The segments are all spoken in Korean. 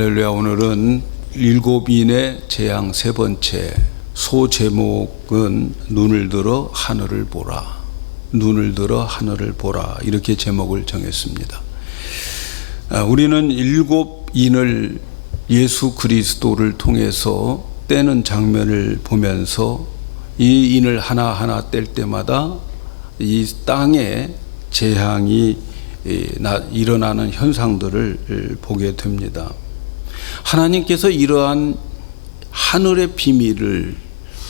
할렐루야. 오늘은 일곱인의 재앙 세 번째, 소 제목은 눈을 들어 하늘을 보라. 눈을 들어 하늘을 보라. 이렇게 제목을 정했습니다. 우리는 일곱인을 예수 그리스도를 통해서 떼는 장면을 보면서 이 인을 하나하나 뗄 때마다 이 땅에 재앙이 일어나는 현상들을 보게 됩니다. 하나님께서 이러한 하늘의 비밀을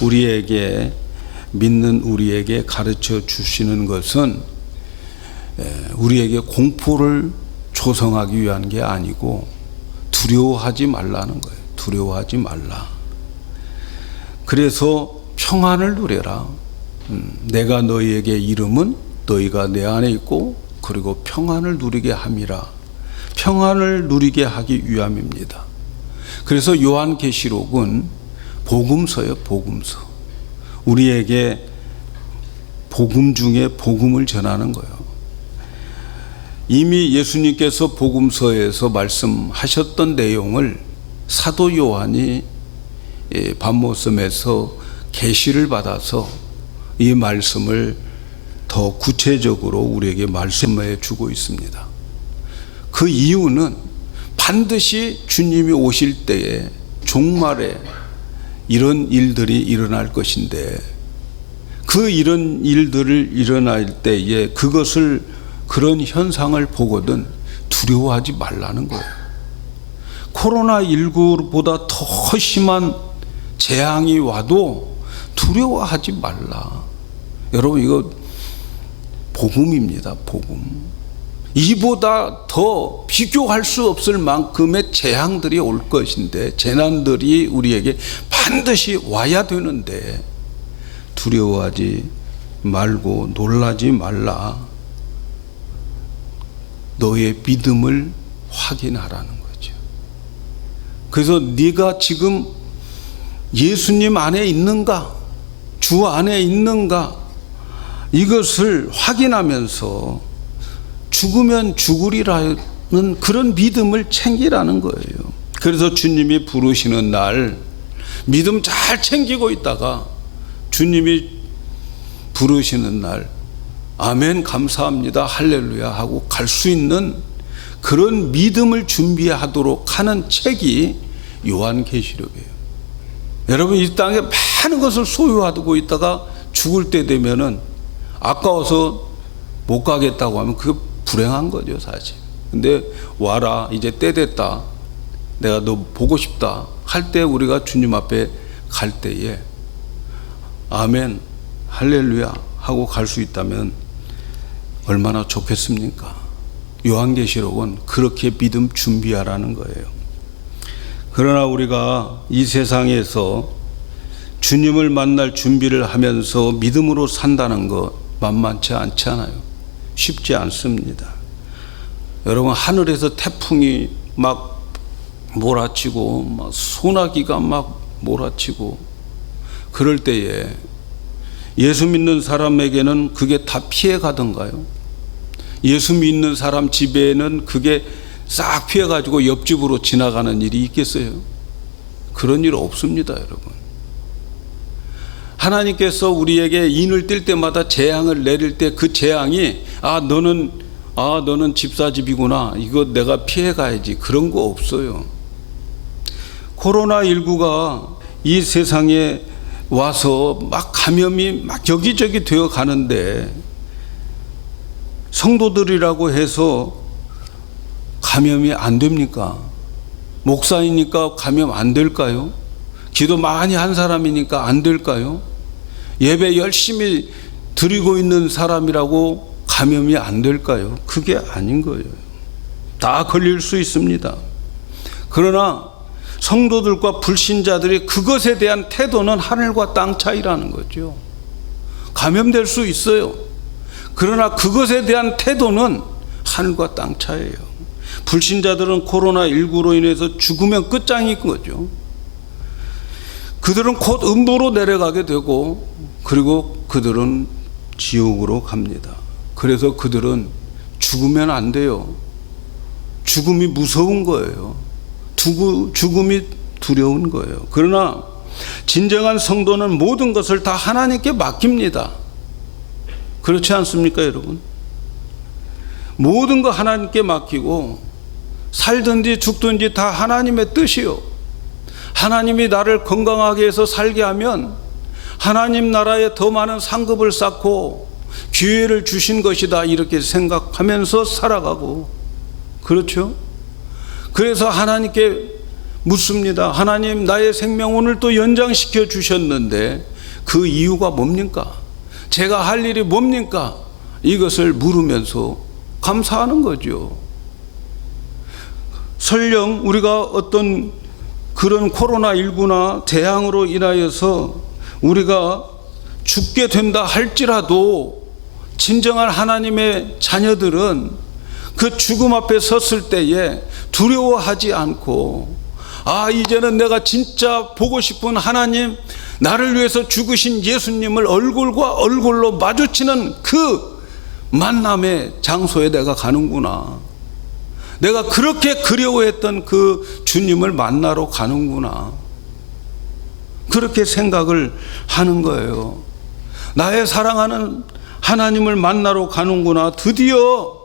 우리에게, 믿는 우리에게 가르쳐 주시는 것은 우리에게 공포를 조성하기 위한 게 아니고 두려워하지 말라는 거예요. 두려워하지 말라. 그래서 평안을 누려라. 내가 너희에게 이름은 너희가 내 안에 있고 그리고 평안을 누리게 함이라. 평안을 누리게 하기 위함입니다. 그래서 요한계시록은 복음서예요. 복음서. 우리에게 복음 중에 복음을 전하는 거예요. 이미 예수님께서 복음서에서 말씀하셨던 내용을 사도 요한이 반모섬에서 계시를 받아서 이 말씀을 더 구체적으로 우리에게 말씀해 주고 있습니다. 그 이유는 반드시 주님이 오실 때에 종말에 이런 일들이 일어날 것인데, 그 이런 일들을 일어날 때에 그런 현상을 보거든 두려워하지 말라는 거예요. 코로나19보다 더 심한 재앙이 와도 두려워하지 말라. 여러분, 이거 복음입니다. 복음. 이보다 더 비교할 수 없을 만큼의 재앙들이 올 것인데, 재난들이 우리에게 반드시 와야 되는데 두려워하지 말고 놀라지 말라. 너의 믿음을 확인하라는 거죠. 그래서 네가 지금 예수님 안에 있는가, 주 안에 있는가, 이것을 확인하면서 죽으면 죽으리라는 그런 믿음을 챙기라는 거예요. 그래서 주님이 부르시는 날 믿음 잘 챙기고 있다가 주님이 부르시는 날 아멘, 감사합니다, 할렐루야 하고 갈 수 있는 그런 믿음을 준비하도록 하는 책이 요한계시록이에요. 여러분, 이 땅에 많은 것을 소유하고 있다가 죽을 때 되면은 아까워서 못 가겠다고 하면 그게 불행한 거죠, 사실. 근데 와라, 이제 때 됐다, 내가 너 보고 싶다 할 때 우리가 주님 앞에 갈 때에 아멘, 할렐루야 하고 갈 수 있다면 얼마나 좋겠습니까? 요한계시록은 그렇게 믿음 준비하라는 거예요. 그러나 우리가 이 세상에서 주님을 만날 준비를 하면서 믿음으로 산다는 거 만만치 않잖아요. 쉽지 않습니다. 여러분, 하늘에서 태풍이 막 몰아치고 막 소나기가 막 몰아치고 그럴 때에 예수 믿는 사람에게는 그게 다 피해 가던가요? 예수 믿는 사람 집에는 그게 싹 피해 가지고 옆집으로 지나가는 일이 있겠어요? 그런 일 없습니다, 여러분. 하나님께서 우리에게 인을 뜰 때마다 재앙을 내릴 때 그 재앙이 너는 집사집이구나, 이거 내가 피해 가야지, 그런 거 없어요. 코로나19가 이 세상에 와서 막 감염이 막 여기저기 되어 가는데 성도들이라고 해서 감염이 안 됩니까? 목사이니까 감염 안 될까요? 기도 많이 한 사람이니까 안 될까요? 예배 열심히 드리고 있는 사람이라고 감염이 안 될까요? 그게 아닌 거예요. 다 걸릴 수 있습니다. 그러나 성도들과 불신자들이 그것에 대한 태도는 하늘과 땅 차이라는 거죠. 감염될 수 있어요. 그러나 그것에 대한 태도는 하늘과 땅 차이예요. 불신자들은 코로나19로 인해서 죽으면 끝장인 거죠. 그들은 곧 음부로 내려가게 되고, 그리고 그들은 지옥으로 갑니다. 그래서 그들은 죽으면 안 돼요. 죽음이 무서운 거예요. 죽음이 두려운 거예요. 그러나 진정한 성도는 모든 것을 다 하나님께 맡깁니다. 그렇지 않습니까, 여러분? 모든 거 하나님께 맡기고 살든지 죽든지 다 하나님의 뜻이요. 하나님이 나를 건강하게 해서 살게 하면 하나님 나라에 더 많은 상급을 쌓고 기회를 주신 것이다, 이렇게 생각하면서 살아가고, 그렇죠? 그래서 하나님께 묻습니다. 하나님, 나의 생명 오늘 또 연장시켜 주셨는데 그 이유가 뭡니까? 제가 할 일이 뭡니까? 이것을 물으면서 감사하는 거죠. 설령 우리가 어떤 그런 코로나19나 재앙으로 인하여서 우리가 죽게 된다 할지라도 진정한 하나님의 자녀들은 그 죽음 앞에 섰을 때에 두려워하지 않고, 이제는 내가 진짜 보고 싶은 하나님, 나를 위해서 죽으신 예수님을 얼굴과 얼굴로 마주치는 그 만남의 장소에 내가 가는구나. 내가 그렇게 그리워했던 그 주님을 만나러 가는구나. 그렇게 생각을 하는 거예요. 나의 사랑하는 하나님을 만나러 가는구나. 드디어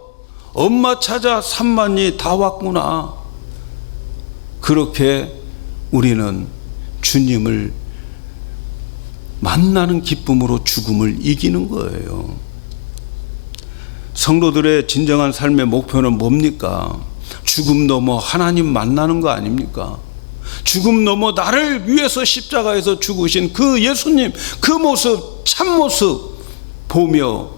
엄마 찾아 3만이 다 왔구나. 그렇게 우리는 주님을 만나는 기쁨으로 죽음을 이기는 거예요. 성도들의 진정한 삶의 목표는 뭡니까? 죽음 넘어 하나님 만나는 거 아닙니까? 죽음 넘어 나를 위해서 십자가에서 죽으신 그 예수님, 그 모습, 참모습 보며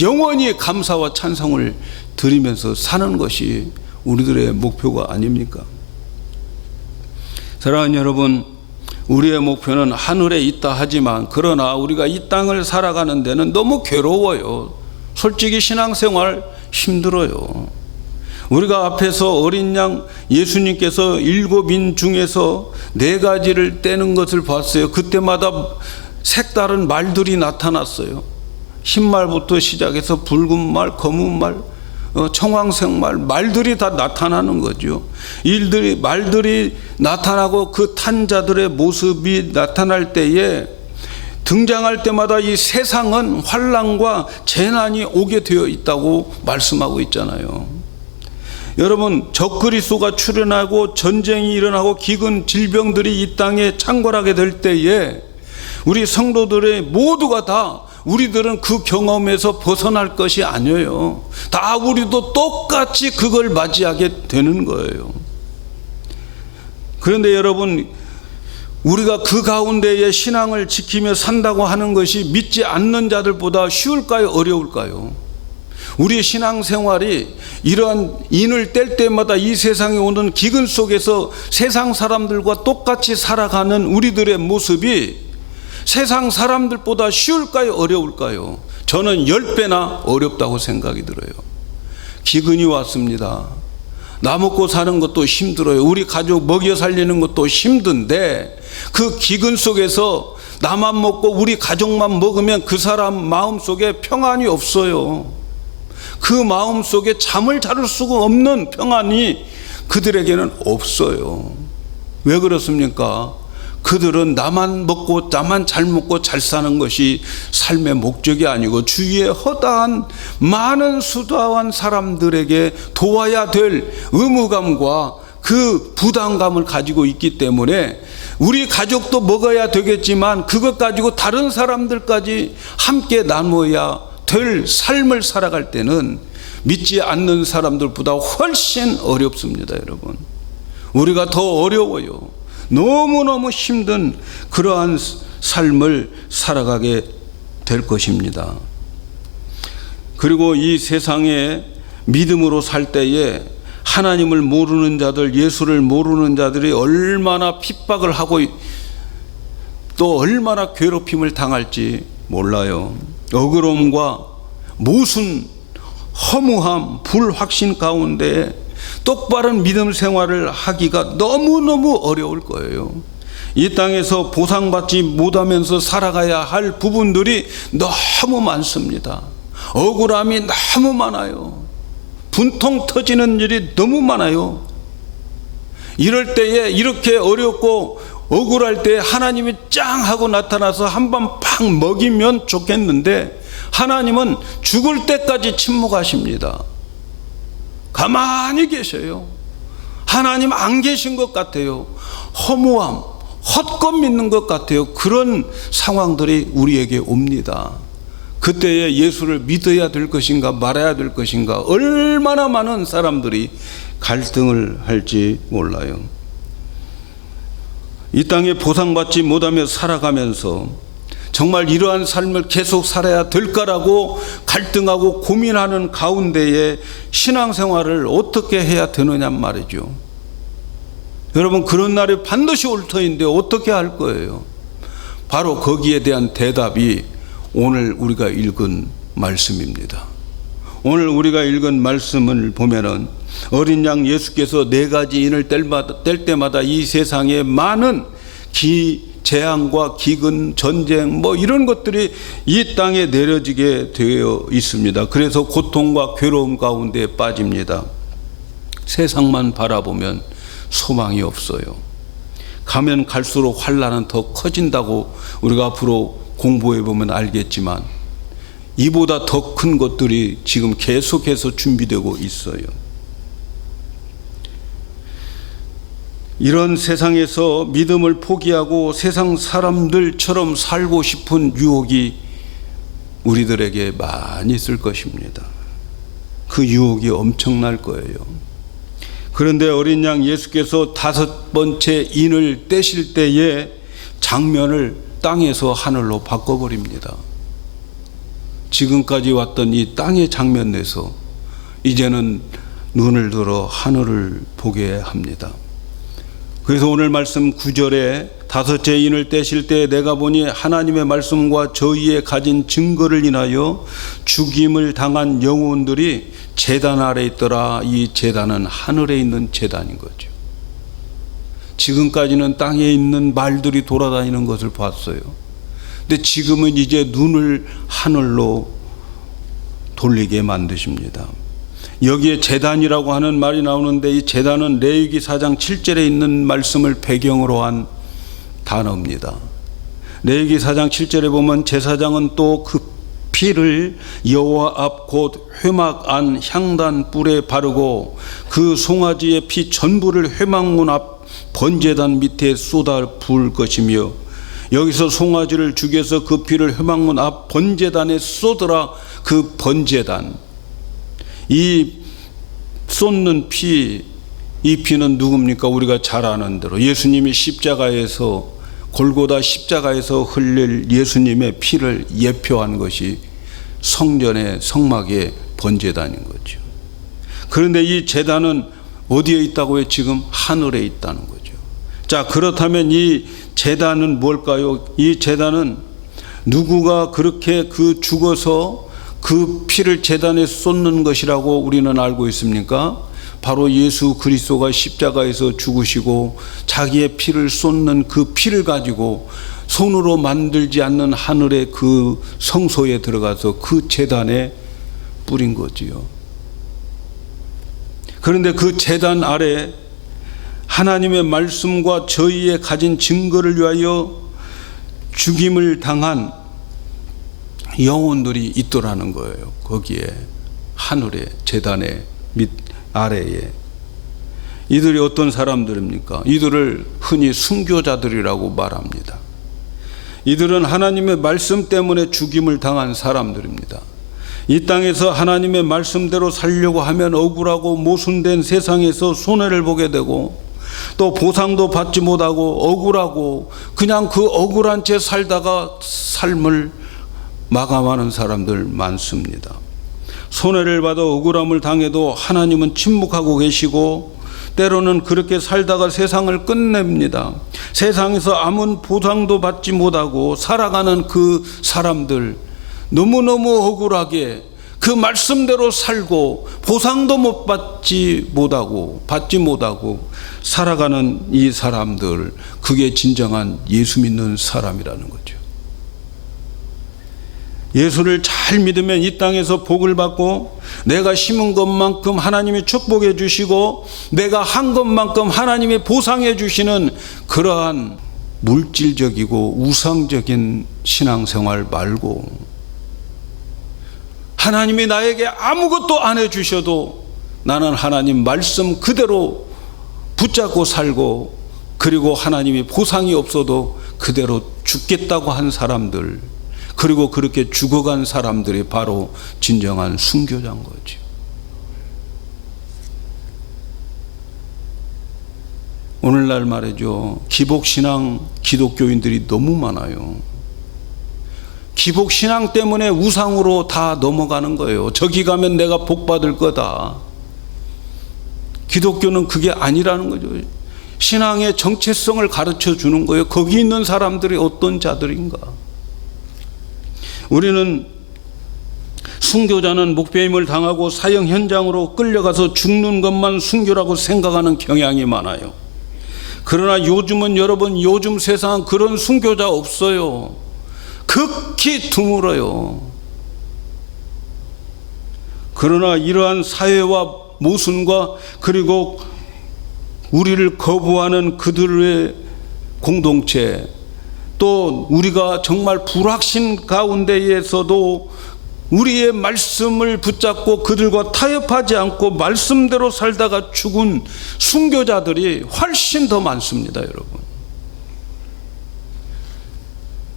영원히 감사와 찬송을 드리면서 사는 것이 우리들의 목표가 아닙니까? 사랑하는 여러분, 우리의 목표는 하늘에 있다 하지만, 그러나 우리가 이 땅을 살아가는 데는 너무 괴로워요. 솔직히 신앙생활 힘들어요. 우리가 앞에서 어린 양 예수님께서 7인 중에서 4가지를 떼는 것을 봤어요. 그때마다 색다른 말들이 나타났어요. 흰말부터 시작해서 붉은 말, 검은 말, 청황색 말들이 다 나타나는 거죠. 말들이 나타나고 그 탄자들의 모습이 나타날 때에, 등장할 때마다 이 세상은 환난과 재난이 오게 되어 있다고 말씀하고 있잖아요. 여러분, 적그리스도가 출현하고 전쟁이 일어나고 기근 질병들이 이 땅에 창궐하게 될 때에 우리 성도들의 모두가 다, 우리들은 그 경험에서 벗어날 것이 아니에요. 다 우리도 똑같이 그걸 맞이하게 되는 거예요. 그런데 여러분, 우리가 그 가운데에 신앙을 지키며 산다고 하는 것이 믿지 않는 자들보다 쉬울까요? 어려울까요? 우리의 신앙생활이 이러한 인을 뗄 때마다 이 세상에 오는 기근 속에서 세상 사람들과 똑같이 살아가는 우리들의 모습이 세상 사람들보다 쉬울까요? 어려울까요? 저는 10배나 어렵다고 생각이 들어요. 기근이 왔습니다. 나 먹고 사는 것도 힘들어요. 우리 가족 먹여 살리는 것도 힘든데, 그 기근 속에서 나만 먹고 우리 가족만 먹으면 그 사람 마음속에 평안이 없어요. 그 마음속에 잠을 자를 수가 없는 평안이 그들에게는 없어요. 왜 그렇습니까? 그들은 나만 먹고 나만 잘 먹고 잘 사는 것이 삶의 목적이 아니고 주위에 허다한 많은 수다한 사람들에게 도와야 될 의무감과 그 부담감을 가지고 있기 때문에, 우리 가족도 먹어야 되겠지만 그것 가지고 다른 사람들까지 함께 나눠야 될 삶을 살아갈 때는 믿지 않는 사람들보다 훨씬 어렵습니다. 여러분, 우리가 더 어려워요. 너무너무 힘든 그러한 삶을 살아가게 될 것입니다. 그리고 이 세상에 믿음으로 살 때에 하나님을 모르는 자들, 예수를 모르는 자들이 얼마나 핍박을 하고 또 얼마나 괴롭힘을 당할지 몰라요. 억울함과 모순, 허무함, 불확신 가운데 똑바른 믿음 생활을 하기가 너무너무 어려울 거예요. 이 땅에서 보상받지 못하면서 살아가야 할 부분들이 너무 많습니다. 억울함이 너무 많아요. 분통 터지는 일이 너무 많아요. 이럴 때에 이렇게 어렵고 억울할 때 하나님이 짱 하고 나타나서 한 번 팍 먹이면 좋겠는데 하나님은 죽을 때까지 침묵하십니다. 가만히 계셔요. 하나님 안 계신 것 같아요. 허무함, 헛것 믿는 것 같아요. 그런 상황들이 우리에게 옵니다. 그때에 예수를 믿어야 될 것인가 말아야 될 것인가 얼마나 많은 사람들이 갈등을 할지 몰라요. 이 땅에 보상받지 못하며 살아가면서 정말 이러한 삶을 계속 살아야 될까라고 갈등하고 고민하는 가운데에 신앙생활을 어떻게 해야 되느냐 말이죠. 여러분, 그런 날이 반드시 올 터인데 어떻게 할 거예요? 바로 거기에 대한 대답이 오늘 우리가 읽은 말씀입니다. 오늘 우리가 읽은 말씀을 보면은 어린 양 예수께서 4가지 인을 뗄 때마다 이 세상에 많은 재앙과 기근, 전쟁 이런 것들이 이 땅에 내려지게 되어 있습니다. 그래서 고통과 괴로움 가운데 빠집니다. 세상만 바라보면 소망이 없어요. 가면 갈수록 환난은 더 커진다고 우리가 앞으로 공부해 보면 알겠지만 이보다 더 큰 것들이 지금 계속해서 준비되고 있어요. 이런 세상에서 믿음을 포기하고 세상 사람들처럼 살고 싶은 유혹이 우리들에게 많이 있을 것입니다. 그 유혹이 엄청날 거예요. 그런데 어린 양 예수께서 5번째 인을 떼실 때에 장면을 땅에서 하늘로 바꿔버립니다. 지금까지 왔던 이 땅의 장면에서 이제는 눈을 들어 하늘을 보게 합니다. 그래서 오늘 말씀 9절에 5째 인을 떼실 때 내가 보니 하나님의 말씀과 저희의 가진 증거를 인하여 죽임을 당한 영혼들이 제단 아래 있더라. 이 제단은 하늘에 있는 제단인 거죠. 지금까지는 땅에 있는 말들이 돌아다니는 것을 봤어요. 근데 지금은 이제 눈을 하늘로 돌리게 만드십니다. 여기에 제단이라고 하는 말이 나오는데 이 제단은 레위기 4장 7절에 있는 말씀을 배경으로 한 단어입니다. 레위기 4장 7절에 보면 제사장은 또 그 피를 여호와 앞 곧 회막 안 향단 뿔에 바르고 그 송아지의 피 전부를 회막문 앞 번제단 밑에 쏟아 부을 것이며 여기서 송아지를 죽여서 그 피를 회막문 앞 번제단에 쏟으라. 그 번제단, 이 쏟는 피, 이 피는 누굽니까? 우리가 잘 아는 대로 예수님이 십자가에서 골고다 십자가에서 흘릴 예수님의 피를 예표한 것이 성전의 성막의 번제단인 거죠. 그런데 이 제단은 어디에 있다고요? 지금 하늘에 있다는 거죠. 자, 그렇다면 이 제단은 뭘까요? 이 제단은 누구가 그렇게 죽어서 그 피를 제단에 쏟는 것이라고 우리는 알고 있습니까? 바로 예수 그리스도가 십자가에서 죽으시고 자기의 피를 쏟는 그 피를 가지고 손으로 만들지 않는 하늘의 그 성소에 들어가서 그 제단에 뿌린 거지요. 그런데 그 제단 아래 하나님의 말씀과 저희의 가진 증거를 위하여 죽임을 당한 영혼들이 있더라는 거예요. 거기에 하늘에 제단의 밑 아래에. 이들이 어떤 사람들입니까? 이들을 흔히 순교자들이라고 말합니다. 이들은 하나님의 말씀 때문에 죽임을 당한 사람들입니다. 이 땅에서 하나님의 말씀대로 살려고 하면 억울하고 모순된 세상에서 손해를 보게 되고 또 보상도 받지 못하고 억울하고 그냥 그 억울한 채 살다가 삶을 마감하는 사람들 많습니다. 손해를 받아 억울함을 당해도 하나님은 침묵하고 계시고 때로는 그렇게 살다가 세상을 끝냅니다. 세상에서 아무 보상도 받지 못하고 살아가는 그 사람들, 너무너무 억울하게 그 말씀대로 살고 보상도 받지 못하고 살아가는 이 사람들, 그게 진정한 예수 믿는 사람이라는 거죠. 예수를 잘 믿으면 이 땅에서 복을 받고 내가 심은 것만큼 하나님이 축복해 주시고 내가 한 것만큼 하나님이 보상해 주시는 그러한 물질적이고 우상적인 신앙생활 말고, 하나님이 나에게 아무것도 안 해주셔도 나는 하나님 말씀 그대로 붙잡고 살고, 그리고 하나님이 보상이 없어도 그대로 죽겠다고 한 사람들, 그리고 그렇게 죽어간 사람들이 바로 진정한 순교자인 거죠. 오늘날 말이죠, 기복신앙 기독교인들이 너무 많아요. 기복신앙 때문에 우상으로 다 넘어가는 거예요. 저기 가면 내가 복 받을 거다. 기독교는 그게 아니라는 거죠. 신앙의 정체성을 가르쳐 주는 거예요. 거기 있는 사람들이 어떤 자들인가. 우리는 순교자는 목배임을 당하고 사형 현장으로 끌려가서 죽는 것만 순교라고 생각하는 경향이 많아요. 그러나 요즘은, 여러분, 요즘 세상은 그런 순교자 없어요. 극히 드물어요. 그러나 이러한 사회와 모순과 그리고 우리를 거부하는 그들의 공동체, 또 우리가 정말 불확신 가운데에서도 우리의 말씀을 붙잡고 그들과 타협하지 않고 말씀대로 살다가 죽은 순교자들이 훨씬 더 많습니다, 여러분.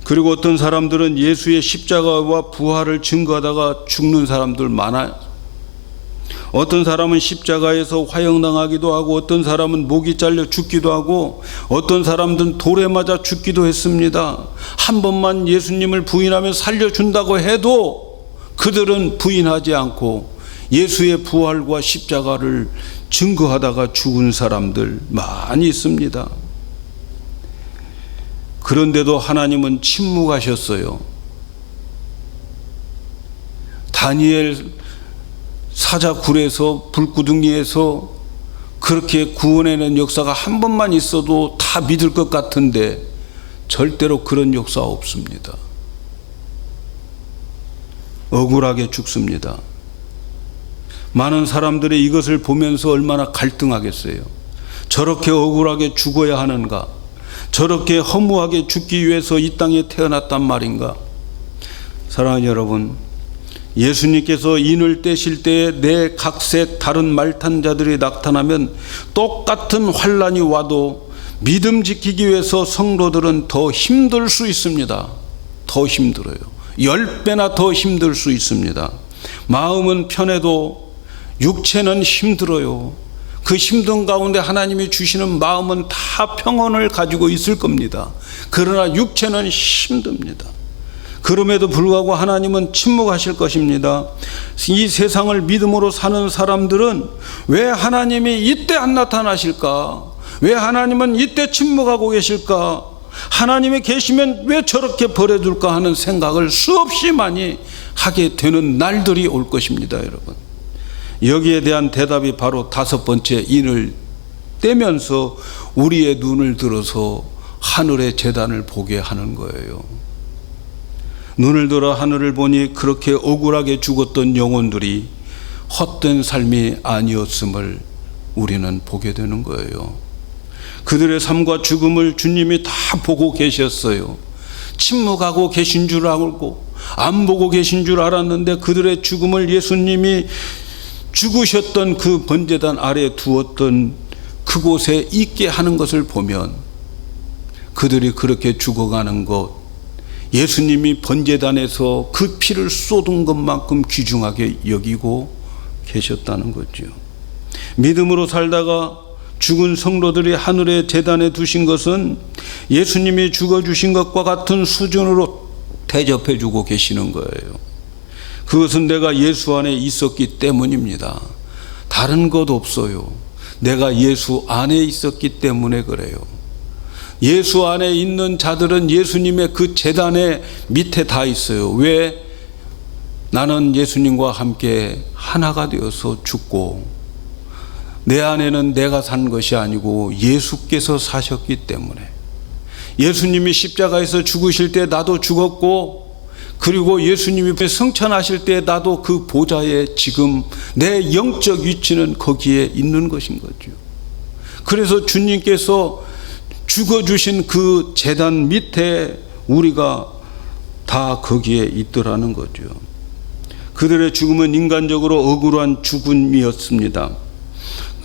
그리고 어떤 사람들은 예수의 십자가와 부활을 증거하다가 죽는 사람들 많아요. 어떤 사람은 십자가에서 화형당하기도 하고, 어떤 사람은 목이 잘려 죽기도 하고, 어떤 사람들은 돌에 맞아 죽기도 했습니다. 한 번만 예수님을 부인하면 살려준다고 해도 그들은 부인하지 않고 예수의 부활과 십자가를 증거하다가 죽은 사람들 많이 있습니다. 그런데도 하나님은 침묵하셨어요. 다니엘 사자굴에서, 불구덩이에서 그렇게 구원해낸 역사가 한 번만 있어도 다 믿을 것 같은데 절대로 그런 역사 없습니다. 억울하게 죽습니다. 많은 사람들이 이것을 보면서 얼마나 갈등하겠어요. 저렇게 억울하게 죽어야 하는가? 저렇게 허무하게 죽기 위해서 이 땅에 태어났단 말인가? 사랑하는 여러분, 예수님께서 인을 떼실 때에 내 각색 다른 말탄 자들이 나타나면 똑같은 환난이 와도 믿음 지키기 위해서 성도들은 더 힘들 수 있습니다. 더 힘들어요. 10배나 더 힘들 수 있습니다. 마음은 편해도 육체는 힘들어요. 그 힘든 가운데 하나님이 주시는 마음은 다 평온을 가지고 있을 겁니다. 그러나 육체는 힘듭니다. 그럼에도 불구하고 하나님은 침묵하실 것입니다. 이 세상을 믿음으로 사는 사람들은 왜 하나님이 이때 안 나타나실까? 왜 하나님은 이때 침묵하고 계실까? 하나님이 계시면 왜 저렇게 버려둘까 하는 생각을 수없이 많이 하게 되는 날들이 올 것입니다, 여러분. 여기에 대한 대답이 바로 5번째, 인을 떼면서 우리의 눈을 들어서 하늘의 재단을 보게 하는 거예요. 눈을 들어 하늘을 보니 그렇게 억울하게 죽었던 영혼들이 헛된 삶이 아니었음을 우리는 보게 되는 거예요. 그들의 삶과 죽음을 주님이 다 보고 계셨어요. 침묵하고 계신 줄 알고 안 보고 계신 줄 알았는데 그들의 죽음을 예수님이 죽으셨던 그 번제단 아래에 두었던 그곳에 있게 하는 것을 보면 그들이 그렇게 죽어가는 것, 예수님이 번제단에서 그 피를 쏟은 것만큼 귀중하게 여기고 계셨다는 거죠. 믿음으로 살다가 죽은 성도들이 하늘의 제단에 두신 것은 예수님이 죽어주신 것과 같은 수준으로 대접해 주고 계시는 거예요. 그것은 내가 예수 안에 있었기 때문입니다. 다른 것 없어요. 내가 예수 안에 있었기 때문에 그래요. 예수 안에 있는 자들은 예수님의 그 제단의 밑에 다 있어요. 왜? 나는 예수님과 함께 하나가 되어서 죽고 내 안에는 내가 산 것이 아니고 예수께서 사셨기 때문에, 예수님이 십자가에서 죽으실 때 나도 죽었고 그리고 예수님이 성천하실 때 나도 그 보좌에 지금 내 영적 위치는 거기에 있는 것인 거죠. 그래서 주님께서 죽어주신 그 제단 밑에 우리가 다 거기에 있더라는 거죠. 그들의 죽음은 인간적으로 억울한 죽음이었습니다.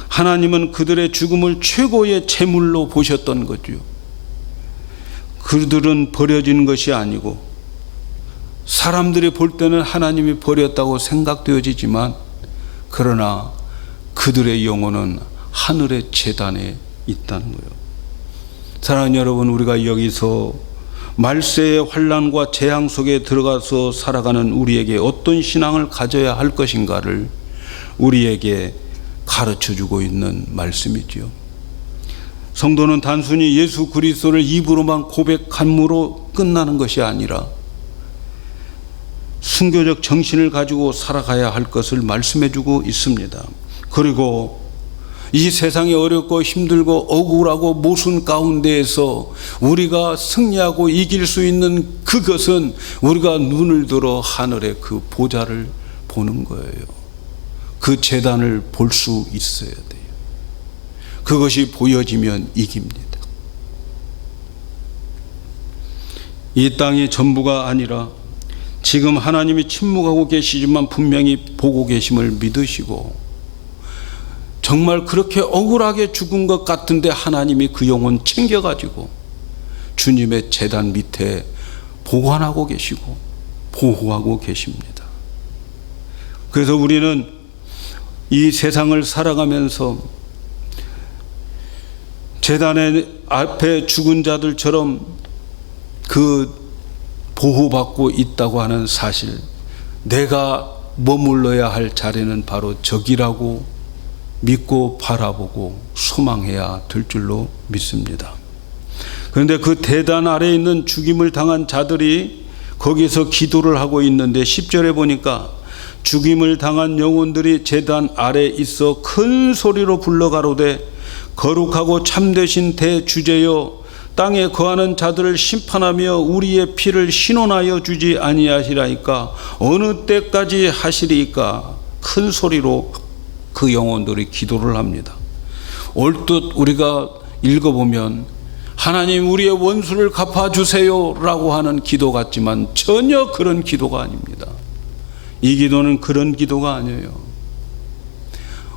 하나님은 그들의 죽음을 최고의 재물로 보셨던 거죠. 그들은 버려진 것이 아니고 사람들이 볼 때는 하나님이 버렸다고 생각되어지지만 그러나 그들의 영혼은 하늘의 제단에 있다는 거예요. 사랑하는 여러분, 우리가 여기서 말세의 환난과 재앙 속에 들어가서 살아가는 우리에게 어떤 신앙을 가져야 할 것인가를 우리에게 가르쳐주고 있는 말씀이지요. 성도는 단순히 예수 그리스도를 입으로만 고백함으로 끝나는 것이 아니라 순교적 정신을 가지고 살아가야 할 것을 말씀해주고 있습니다. 그리고 이 세상이 어렵고 힘들고 억울하고 모순 가운데에서 우리가 승리하고 이길 수 있는 그것은 우리가 눈을 들어 하늘의 그 보좌를 보는 거예요. 그 제단을 볼 수 있어야 돼요. 그것이 보여지면 이깁니다. 이 땅이 전부가 아니라 지금 하나님이 침묵하고 계시지만 분명히 보고 계심을 믿으시고 정말 그렇게 억울하게 죽은 것 같은데 하나님이 그 영혼 챙겨가지고 주님의 제단 밑에 보관하고 계시고 보호하고 계십니다. 그래서 우리는 이 세상을 살아가면서 제단의 앞에 죽은 자들처럼 그 보호받고 있다고 하는 사실, 내가 머물러야 할 자리는 바로 저기라고 믿고 바라보고 소망해야 될 줄로 믿습니다. 그런데 그 대단 아래에 있는 죽임을 당한 자들이 거기서 기도를 하고 있는데 10절에 보니까 죽임을 당한 영혼들이 제단 아래에 있어 큰 소리로 불러가로되 거룩하고 참되신 대주제여 땅에 거하는 자들을 심판하며 우리의 피를 신원하여 주지 아니하시라이까 어느 때까지 하시리이까. 큰 소리로 그 영혼들이 기도를 합니다. 얼뜻 우리가 읽어보면 하나님 우리의 원수를 갚아주세요 라고 하는 기도 같지만 전혀 그런 기도가 아닙니다. 이 기도는 그런 기도가 아니에요.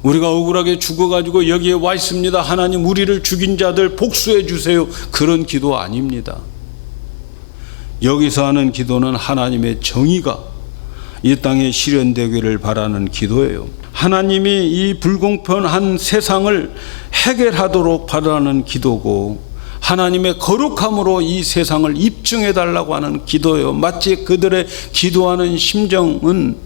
우리가 억울하게 죽어가지고 여기에 와 있습니다. 하나님 우리를 죽인 자들 복수해 주세요. 그런 기도 아닙니다. 여기서 하는 기도는 하나님의 정의가 이 땅에 실현되기를 바라는 기도예요. 하나님이 이 불공평한 세상을 해결하도록 바라는 기도고 하나님의 거룩함으로 이 세상을 입증해 달라고 하는 기도예요. 마치 그들의 기도하는 심정은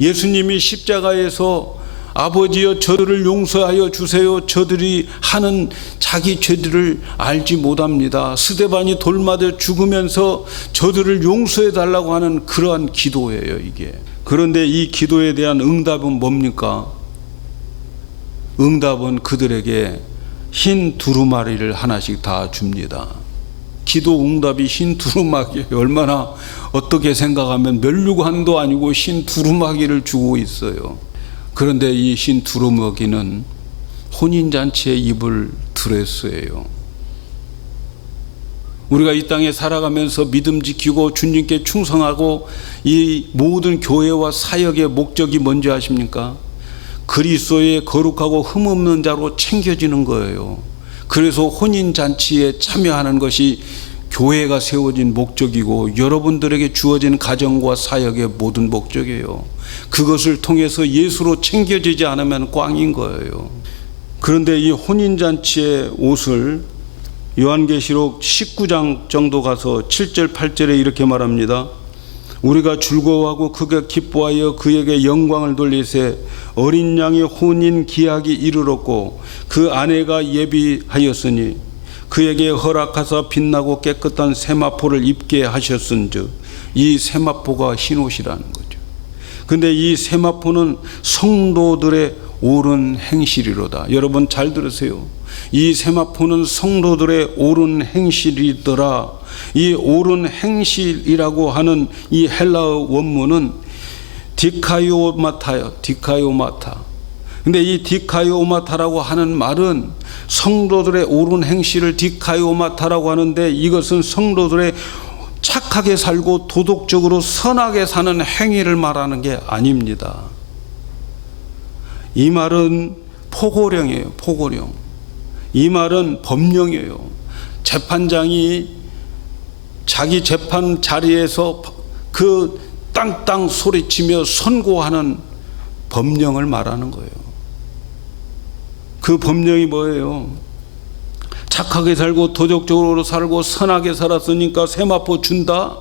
예수님이 십자가에서 아버지여 저들을 용서하여 주세요. 저들이 하는 자기 죄들을 알지 못합니다. 스데반이 돌맞아 죽으면서 저들을 용서해 달라고 하는 그러한 기도예요, 이게. 그런데 이 기도에 대한 응답은 뭡니까? 응답은 그들에게 흰 두루마리를 하나씩 다 줍니다. 기도 응답이 흰 두루마기예요. 얼마나 어떻게 생각하면 면류관도 아니고 흰 두루마기를 주고 있어요. 그런데 이 흰 두루마기는 혼인잔치의 입을 드레스예요. 우리가 이 땅에 살아가면서 믿음 지키고 주님께 충성하고 이 모든 교회와 사역의 목적이 뭔지 아십니까? 그리스도의 거룩하고 흠없는 자로 챙겨지는 거예요. 그래서 혼인잔치에 참여하는 것이 교회가 세워진 목적이고 여러분들에게 주어진 가정과 사역의 모든 목적이에요. 그것을 통해서 예수로 챙겨지지 않으면 꽝인 거예요. 그런데 이 혼인잔치의 옷을 요한계시록 19장 정도 가서 7절 8절에 이렇게 말합니다. 우리가 즐거워하고 크게 기뻐하여 그에게 영광을 돌리세 어린 양의 혼인 기약이 이르렀고 그 아내가 예비하였으니 그에게 허락하사 빛나고 깨끗한 세마포를 입게 하셨은즉 이 세마포가 흰옷이라는 거죠. 근데 이 세마포는 성도들의 옳은 행실이로다. 여러분 잘 들으세요. 이 세마포는 성도들의 옳은 행실이더라. 이 옳은 행실이라고 하는 이 헬라어 원문은 디카이오마타요. 디카이오마타. 근데 이 디카이오마타라고 하는 말은 성도들의 옳은 행실을 디카이오마타라고 하는데, 이것은 성도들의 착하게 살고 도덕적으로 선하게 사는 행위를 말하는 게 아닙니다. 이 말은 포고령이에요. 포고령. 이 말은 법령이에요. 재판장이 자기 재판 자리에서 그 땅땅 소리치며 선고하는 법령을 말하는 거예요. 그 법령이 뭐예요? 착하게 살고 도덕적으로 살고 선하게 살았으니까 세마포 준다?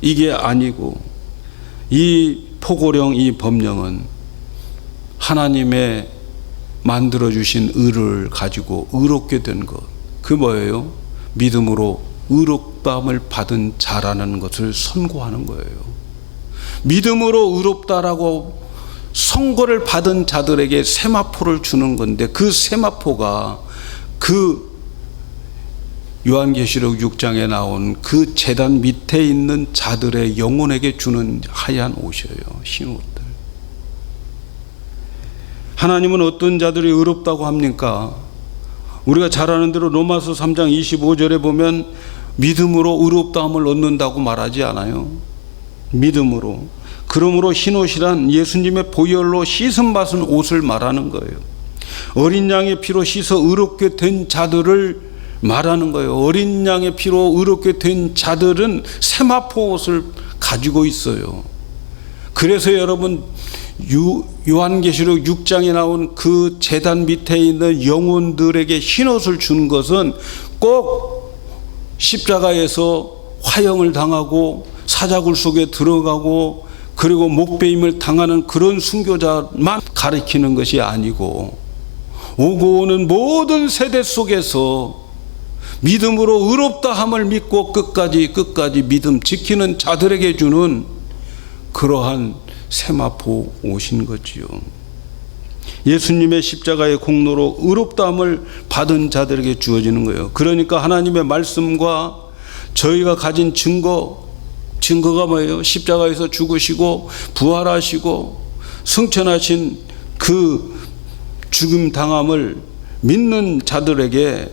이게 아니고, 이 포고령, 이 법령은 하나님의 만들어주신 의를 가지고 의롭게 된 것, 그 뭐예요? 믿음으로 의롭다함을 받은 자라는 것을 선고하는 거예요. 믿음으로 의롭다라고 선고를 받은 자들에게 세마포를 주는 건데, 그 세마포가 그 요한계시록 6장에 나온 그 제단 밑에 있는 자들의 영혼에게 주는 하얀 옷이에요. 흰 옷들. 하나님은 어떤 자들이 의롭다고 합니까? 우리가 잘 아는 대로 로마서 3장 25절에 보면 믿음으로 의롭다함을 얻는다고 말하지 않아요? 믿음으로. 그러므로 흰옷이란 예수님의 보혈로 씻음 받은 옷을 말하는 거예요. 어린 양의 피로 씻어 의롭게 된 자들을 말하는 거예요. 어린 양의 피로 의롭게 된 자들은 세마포 옷을 가지고 있어요. 그래서 여러분, 요한계시록 6장에 나온 그 제단 밑에 있는 영혼들에게 흰옷을 주는 것은 꼭 십자가에서 화형을 당하고 사자굴 속에 들어가고 그리고 목베임을 당하는 그런 순교자만 가리키는 것이 아니고, 오고 오는 모든 세대 속에서 믿음으로 의롭다함을 믿고 끝까지 믿음 지키는 자들에게 주는 그러한 세마포 옷인 거지요. 예수님의 십자가의 공로로 의롭다함을 받은 자들에게 주어지는 거예요. 그러니까 하나님의 말씀과 저희가 가진 증거가 뭐예요? 십자가에서 죽으시고 부활하시고 승천하신 그 죽음 당함을 믿는 자들에게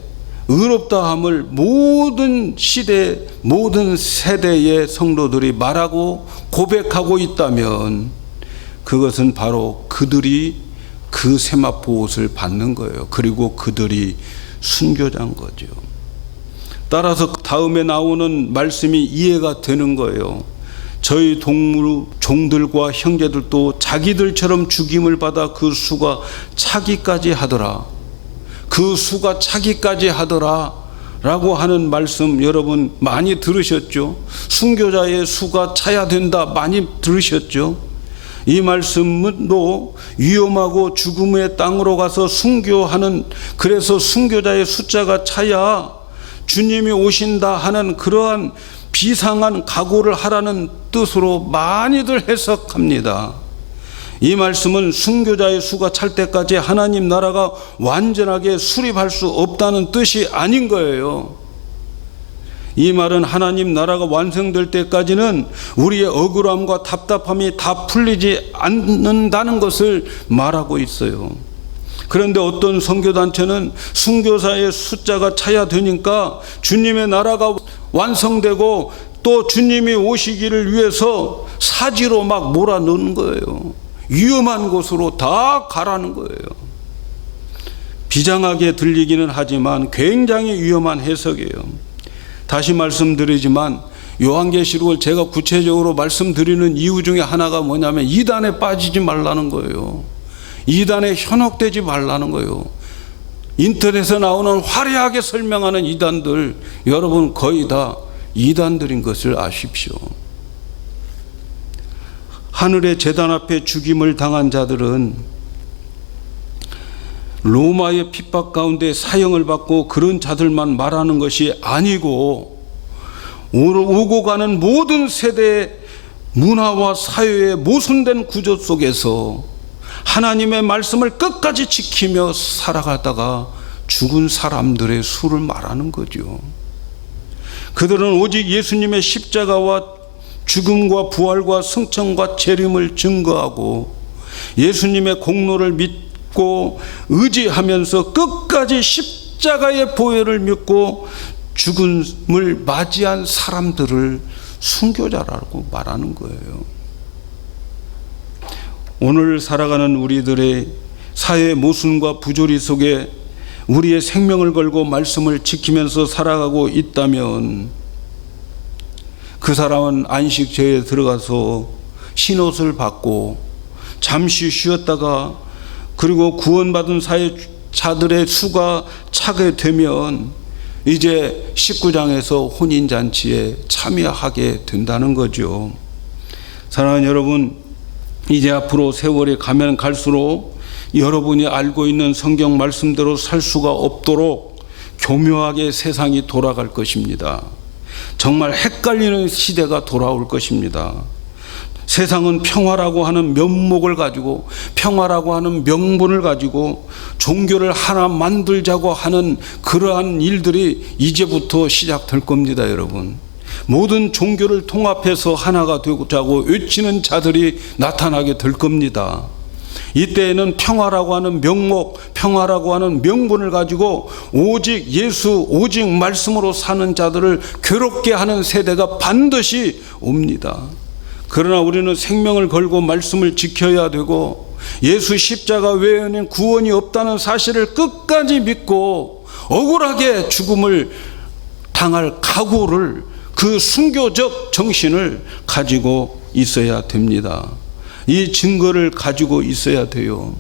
의롭다함을 모든 시대, 모든 세대의 성도들이 말하고 고백하고 있다면, 그것은 바로 그들이 그 세마포 옷을 받는 거예요. 그리고 그들이 순교자인 거죠. 따라서 다음에 나오는 말씀이 이해가 되는 거예요. 저희 동물 종들과 형제들도 자기들처럼 죽임을 받아 그 수가 차기까지 하더라. 그 수가 차기까지 하더라 라고 하는 말씀 여러분 많이 들으셨죠? 순교자의 수가 차야 된다 많이 들으셨죠? 이 말씀도 위험하고 죽음의 땅으로 가서 순교하는, 그래서 순교자의 숫자가 차야 주님이 오신다 하는 그러한 비상한 각오를 하라는 뜻으로 많이들 해석합니다. 이 말씀은 순교자의 수가 찰 때까지 하나님 나라가 완전하게 수립할 수 없다는 뜻이 아닌 거예요. 이 말은 하나님 나라가 완성될 때까지는 우리의 억울함과 답답함이 다 풀리지 않는다는 것을 말하고 있어요. 그런데 어떤 선교단체는 순교자의 숫자가 차야 되니까 주님의 나라가 완성되고 또 주님이 오시기를 위해서 사지로 막 몰아넣는 거예요. 위험한 곳으로 다 가라는 거예요. 비장하게 들리기는 하지만 굉장히 위험한 해석이에요. 다시 말씀드리지만 요한계시록을 제가 구체적으로 말씀드리는 이유 중에 하나가 뭐냐면 이단에 빠지지 말라는 거예요. 이단에 현혹되지 말라는 거예요. 인터넷에 나오는 화려하게 설명하는 이단들, 여러분 거의 다 이단들인 것을 아십시오. 하늘의 제단 앞에 죽임을 당한 자들은 로마의 핍박 가운데 사형을 받고 그런 자들만 말하는 것이 아니고, 오고 가는 모든 세대의 문화와 사회의 모순된 구조 속에서 하나님의 말씀을 끝까지 지키며 살아가다가 죽은 사람들의 수를 말하는 거죠. 그들은 오직 예수님의 십자가와 죽음과 부활과 승천과 재림을 증거하고 예수님의 공로를 믿고 의지하면서 끝까지 십자가의 보혈을 믿고 죽음을 맞이한 사람들을 순교자라고 말하는 거예요. 오늘 살아가는 우리들의 사회의 모순과 부조리 속에 우리의 생명을 걸고 말씀을 지키면서 살아가고 있다면 그 사람은 안식제에 들어가서 흰옷을 받고 잠시 쉬었다가 그리고 구원받은 사회자들의 수가 차게 되면 이제 19장에서 혼인잔치에 참여하게 된다는 거죠. 사랑하는 여러분, 이제 앞으로 세월이 가면 갈수록 여러분이 알고 있는 성경 말씀대로 살 수가 없도록 교묘하게 세상이 돌아갈 것입니다. 정말 헷갈리는 시대가 돌아올 것입니다. 세상은 평화라고 하는 면목을 가지고 평화라고 하는 명분을 가지고 종교를 하나 만들자고 하는 그러한 일들이 이제부터 시작될 겁니다, 여러분. 모든 종교를 통합해서 하나가 되고자고 외치는 자들이 나타나게 될 겁니다. 이때에는 평화라고 하는 명목, 평화라고 하는 명분을 가지고 오직 예수, 오직 말씀으로 사는 자들을 괴롭게 하는 세대가 반드시 옵니다. 그러나 우리는 생명을 걸고 말씀을 지켜야 되고 예수 십자가 외에는 구원이 없다는 사실을 끝까지 믿고 억울하게 죽음을 당할 각오를, 그 순교적 정신을 가지고 있어야 됩니다. 이 증거를 가지고 있어야 돼요.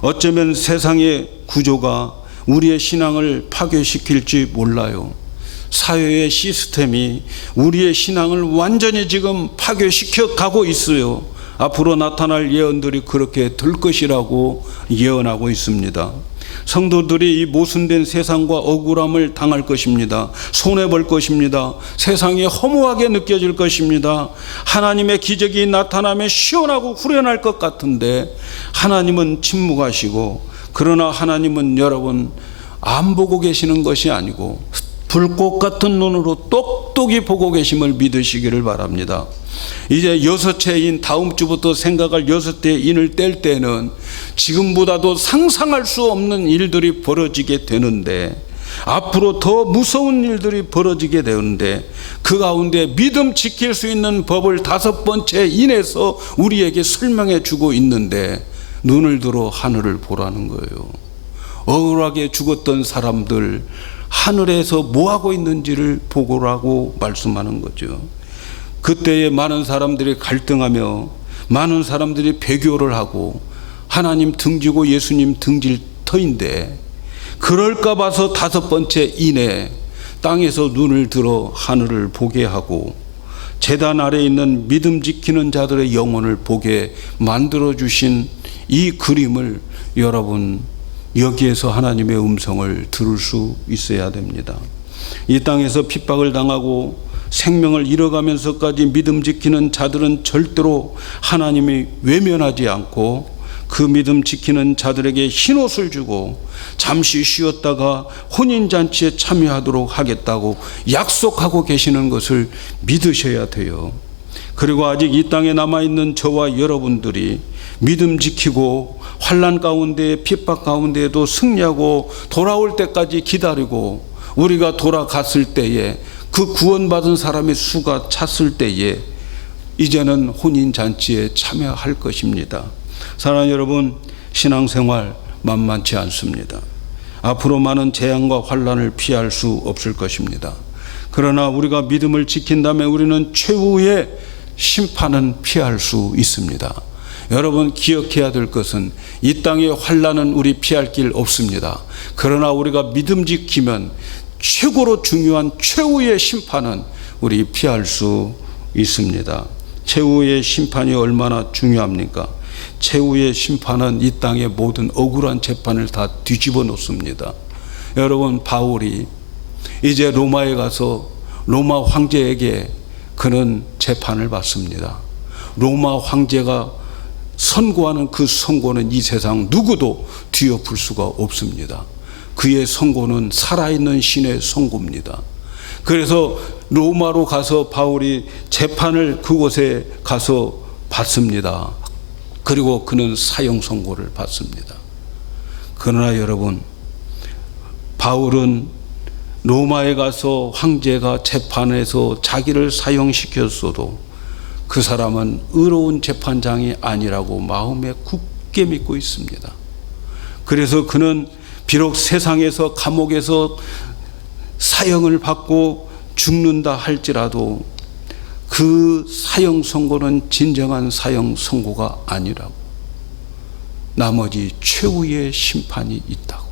어쩌면 세상의 구조가 우리의 신앙을 파괴시킬지 몰라요. 사회의 시스템이 우리의 신앙을 완전히 지금 파괴시켜 가고 있어요. 앞으로 나타날 예언들이 그렇게 될 것이라고 예언하고 있습니다. 성도들이 이 모순된 세상과 억울함을 당할 것입니다. 손해볼 것입니다. 세상이 허무하게 느껴질 것입니다. 하나님의 기적이 나타나면 시원하고 후련할 것 같은데 하나님은 침묵하시고, 그러나 하나님은 여러분 안 보고 계시는 것이 아니고 불꽃 같은 눈으로 똑똑히 보고 계심을 믿으시기를 바랍니다. 이제 6회인 다음 주부터 생각할 6회 인을 뗄 때는 지금보다도 상상할 수 없는 일들이 벌어지게 되는데, 앞으로 더 무서운 일들이 벌어지게 되는데, 그 가운데 믿음 지킬 수 있는 법을 5번째 인에서 우리에게 설명해 주고 있는데 눈을 들어 하늘을 보라는 거예요. 억울하게 죽었던 사람들 하늘에서 뭐하고 있는지를 보고라고 말씀하는 거죠. 그때에 많은 사람들이 갈등하며 많은 사람들이 배교를 하고 하나님 등지고 예수님 등질 터인데, 그럴까 봐서 5번째 인에 땅에서 눈을 들어 하늘을 보게 하고 제단 아래에 있는 믿음 지키는 자들의 영혼을 보게 만들어 주신 이 그림을 여러분 여기에서 하나님의 음성을 들을 수 있어야 됩니다. 이 땅에서 핍박을 당하고 생명을 잃어가면서까지 믿음 지키는 자들은 절대로 하나님이 외면하지 않고 그 믿음 지키는 자들에게 흰옷을 주고 잠시 쉬었다가 혼인잔치에 참여하도록 하겠다고 약속하고 계시는 것을 믿으셔야 돼요. 그리고 아직 이 땅에 남아있는 저와 여러분들이 믿음 지키고 환난 가운데 핍박 가운데에도 승리하고 돌아올 때까지 기다리고 우리가 돌아갔을 때에 그 구원받은 사람의 수가 찼을 때에 이제는 혼인잔치에 참여할 것입니다. 사랑하는 여러분, 신앙생활 만만치 않습니다. 앞으로 많은 재앙과 환난을 피할 수 없을 것입니다. 그러나 우리가 믿음을 지킨다면 우리는 최후의 심판은 피할 수 있습니다. 여러분 기억해야 될 것은 이 땅의 환난은 우리 피할 길 없습니다. 그러나 우리가 믿음 지키면 최고로 중요한 최후의 심판은 우리 피할 수 있습니다. 최후의 심판이 얼마나 중요합니까? 최후의 심판은 이 땅의 모든 억울한 재판을 다 뒤집어 놓습니다. 여러분, 바울이 이제 로마에 가서 로마 황제에게 그는 재판을 받습니다. 로마 황제가 선고하는 그 선고는 이 세상 누구도 뒤엎을 수가 없습니다. 그의 선고는 살아있는 신의 선고입니다. 그래서 로마로 가서 바울이 재판을 그곳에 가서 받습니다. 그리고 그는 사형 선고를 받습니다. 그러나 여러분, 바울은 로마에 가서 황제가 재판해서 자기를 사형시켰어도 그 사람은 의로운 재판장이 아니라고 마음에 굳게 믿고 있습니다. 그래서 그는 비록 세상에서 감옥에서 사형을 받고 죽는다 할지라도 그 사형 선고는 진정한 사형 선고가 아니라고, 나머지 최후의 심판이 있다고.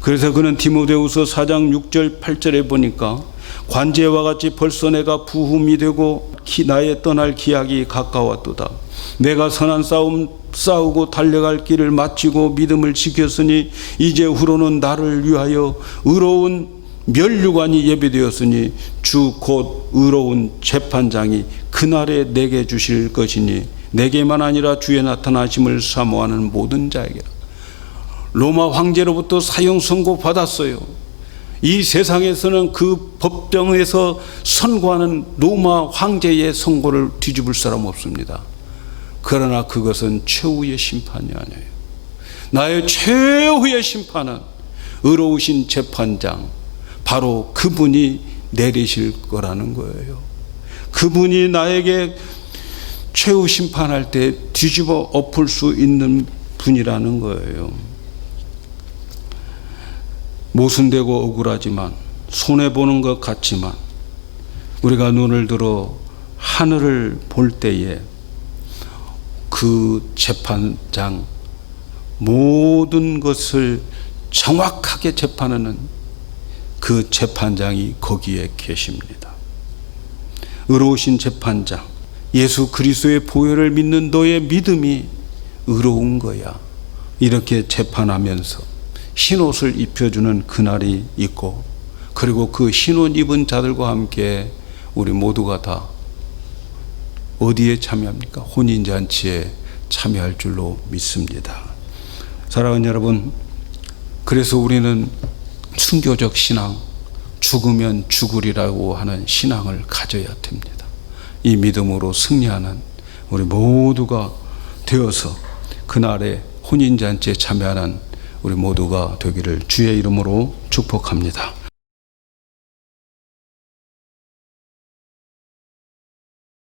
그래서 그는 디모데후서 4장 6절 8절에 보니까 관제와 같이 벌써 내가 부흠이 되고 나의 떠날 기약이 가까웠도다. 내가 선한 싸움 싸우고 달려갈 길을 마치고 믿음을 지켰으니 이제 후로는 나를 위하여 의로운 면류관이 예비되었으니 주 곧 의로운 재판장이 그날에 내게 주실 것이니 내게만 아니라 주의 나타나심을 사모하는 모든 자에게라. 로마 황제로부터 사형 선고 받았어요. 이 세상에서는 그 법정에서 선고하는 로마 황제의 선고를 뒤집을 사람 없습니다. 그러나 그것은 최후의 심판이 아니에요. 나의 최후의 심판은 의로우신 재판장, 바로 그분이 내리실 거라는 거예요. 그분이 나에게 최후 심판할 때 뒤집어 엎을 수 있는 분이라는 거예요. 모순되고 억울하지만, 손해보는 것 같지만, 우리가 눈을 들어 하늘을 볼 때에 그 재판장, 모든 것을 정확하게 재판하는 그 재판장이 거기에 계십니다. 의로우신 재판장, 예수 그리스도의 보혈을 믿는 너의 믿음이 의로운 거야. 이렇게 재판하면서 흰옷을 입혀주는 그날이 있고, 그리고 그 흰옷 입은 자들과 함께 우리 모두가 다 어디에 참여합니까? 혼인잔치에 참여할 줄로 믿습니다. 사랑하는 여러분, 그래서 우리는 순교적 신앙, 죽으면 죽으리라고 하는 신앙을 가져야 됩니다. 이 믿음으로 승리하는 우리 모두가 되어서 그날에 혼인잔치에 참여하는 우리 모두가 되기를 주의 이름으로 축복합니다.